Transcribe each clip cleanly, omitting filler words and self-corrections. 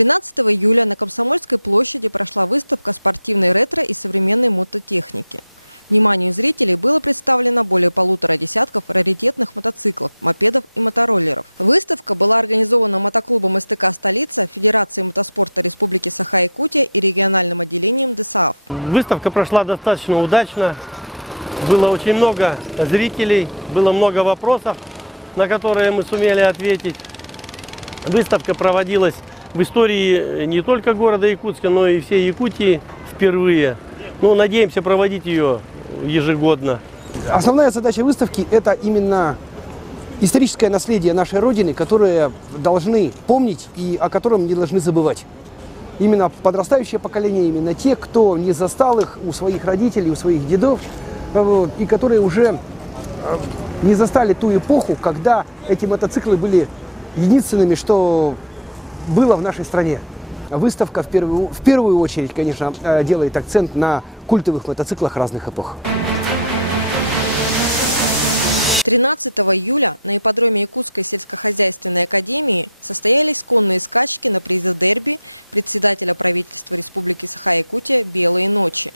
13 июля на Комсомольской площади прошла выставка спортивной ретро и современной мототехники. Вниманию зрителей было представлено более 1,5 десятков раритетных мотоциклов, мопедов и мотороллеров. Выставка была организована мотоклубом СТК «Столица», Федерацией мотоспорта Республики Саха-Якутия и региональным отделением ДСААФ. Выставка прошла достаточно удачно. Было очень много зрителей, было много вопросов, на которые мы сумели ответить. Выставка проводилась в истории не только города Якутска, но и всей Якутии впервые. Надеемся проводить ее ежегодно. Основная задача выставки – это именно историческое наследие нашей Родины, которое должны помнить и о котором не должны забывать. Именно подрастающее поколение, именно те, кто не застал их у своих родителей, у своих дедов, и которые уже не застали ту эпоху, когда эти мотоциклы были единственными, что было в нашей стране. Выставка в первую очередь, конечно, делает акцент на культовых мотоциклах разных эпох. 13 июля на ипподроме Якутской сельскохозяйственной академии состоялись конные скачки на призы дерби председателя правительства Республики Саха-Якутия «Белые ночи».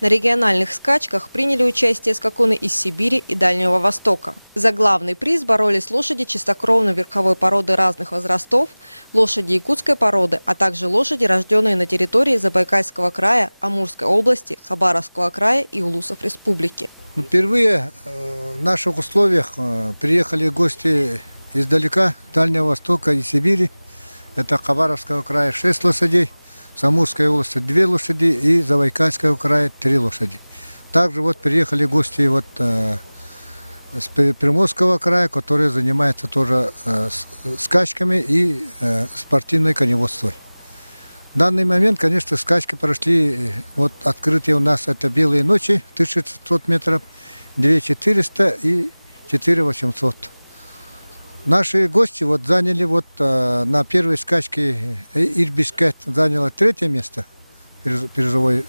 На региональных скачках приняли участие скакуны из Сибири и Дальнего Востока. За главный приз боролись лошади чистокровной верховой породы разных возрастов, лошади якутской породы, а также лошади, рожденные на территории Забайкальского края, Амурской области, Хабаровского края и Улусов Республики. Впервые в наших условиях приехали гости издалека, Дальнего Востока и Сибири. Это Хабаровского края 6 лошадей. С Амурской области 2 лошади и Забайкальского края 3 лошади. Также приехали гости с Приморского края, которые занимаются тоже скачками и спортивной коневодством. В данный момент, конечно, скачки прошли, открытие у нас это «Белые ночи» 1600 метров, 2400 и 4800. Наши гости заняли на первой скачке Ирбискет заняла 3-е место, призовой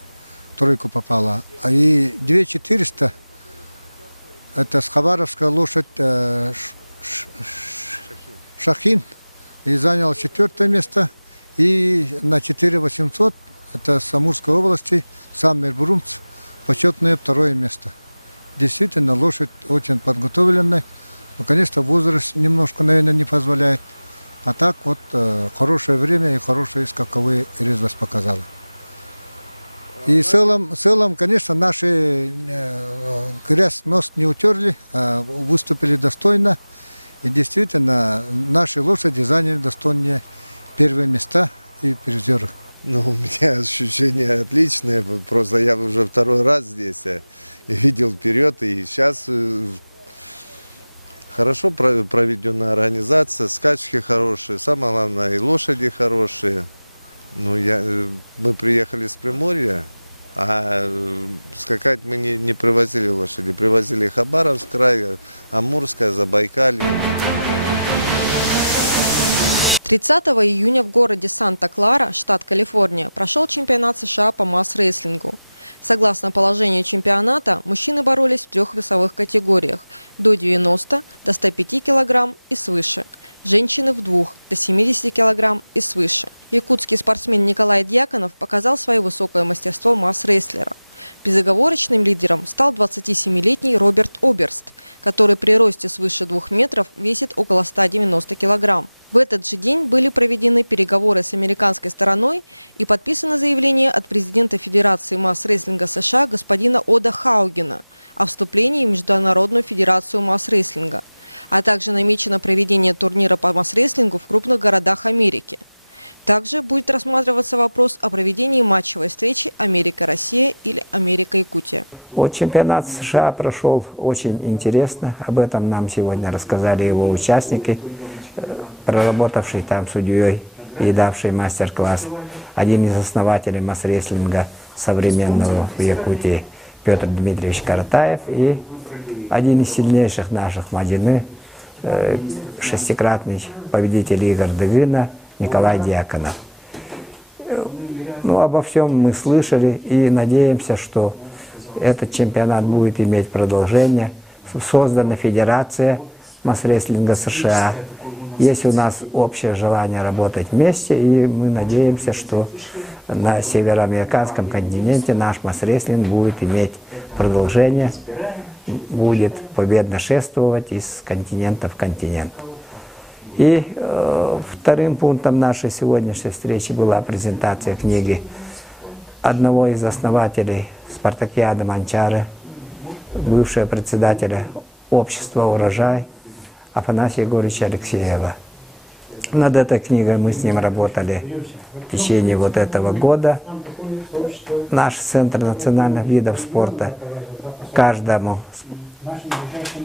тройку попала. И 2400 это с Хабаровска лошадь Шахин и заняла 4-е место. И на 4800 это с Амурской области Саммер Брумц почетное 2-е место. Действительно, лошадь очень подготовленная. Конечно, возраст немножко, наверное, не позволяет. А так хорошее время и хорошие скаковые резвость показала. И в целом, конечно, наши грязь нос не утерли, а выступили достойно. И действительно, наши лошади заняли достойные 1-е места и призеры. У меня ощущения отличные. Просто я уже 2-й раз здесь видел вперед. И сейчас хорошо проведенная организация, скачки хорошие. Самое главное, и лошади хорошие. Мы приехали с Приморья, а скакать мы не привозили лошади. Привозили Хабаровск край, Амурская, Забайкалье. 30 июня в городе Санта-Клара, штат Калифорния, прошел чемпионат США по масс-рестлингу. Согласно положению чемпионата, мужчины боролись в 3 весовых категориях – до 90, до 105 кг и свыше. Женщины в 2, до 70 кг и свыше. Якутский спортсмен Николай Дьяконов показал свое высокое мастерство масс-рестлера. Безоговорочным лидером стал 27-летний Роберт Оберст, который при росте свыше 2 метров весит около 190 кг. В этот же день были проведены переговоры с американской стороной и подписано заявление от президента Федерации масс-рестлинга США господина Ода Хаугена о вступлении в Международную федерацию масс-рестлинга, а также намечено проведение турнира по масс-рестлингу в крупных городах Америки. Также будет рассматриваться вопрос о проведении матчевой встречи Америка-Россия или Америка-Якутия. Чемпионат США прошел очень интересно. Об этом нам сегодня рассказали его участники, проработавший там судьей и давший мастер-класс. Один из основателей масс-рестлинга современного в Якутии Петр Дмитриевич Каратаев и один из сильнейших наших Мадины, 6-кратный победитель игр Девина Николай Дьяконов. Обо всем мы слышали и надеемся, что этот чемпионат будет иметь продолжение. Создана Федерация масс-рестлинга США. Есть у нас общее желание работать вместе, и мы надеемся, что на североамериканском континенте наш масс-рестлинг будет иметь продолжение, будет победно шествовать из континента в континент. И вторым пунктом нашей сегодняшней встречи была презентация книги одного из основателей спартакиады Манчары, бывшего председателя общества «Урожай» Афанасия Егоровича Алексеева. Над этой книгой мы с ним работали в течение вот этого года. Наш Центр национальных видов спорта каждому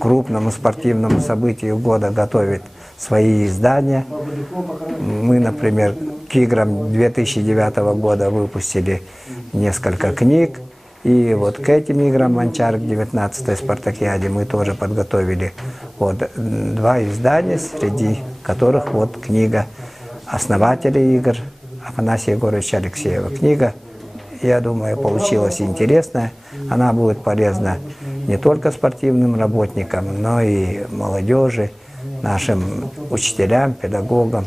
крупному спортивному событию года готовит свои издания. Мы, например, к играм 2009 года выпустили несколько книг. И вот к этим играм Манчары, к 19-й спартакиаде, мы тоже подготовили вот 2 издания, среди которых вот книга основателей игр Афанасия Егоровича Алексеева. Книга, я думаю, получилась интересная. Она будет полезна не только спортивным работникам, но и молодежи, нашим учителям, педагогам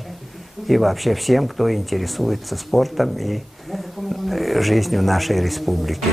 и вообще всем, кто интересуется спортом и жизнью нашей республики.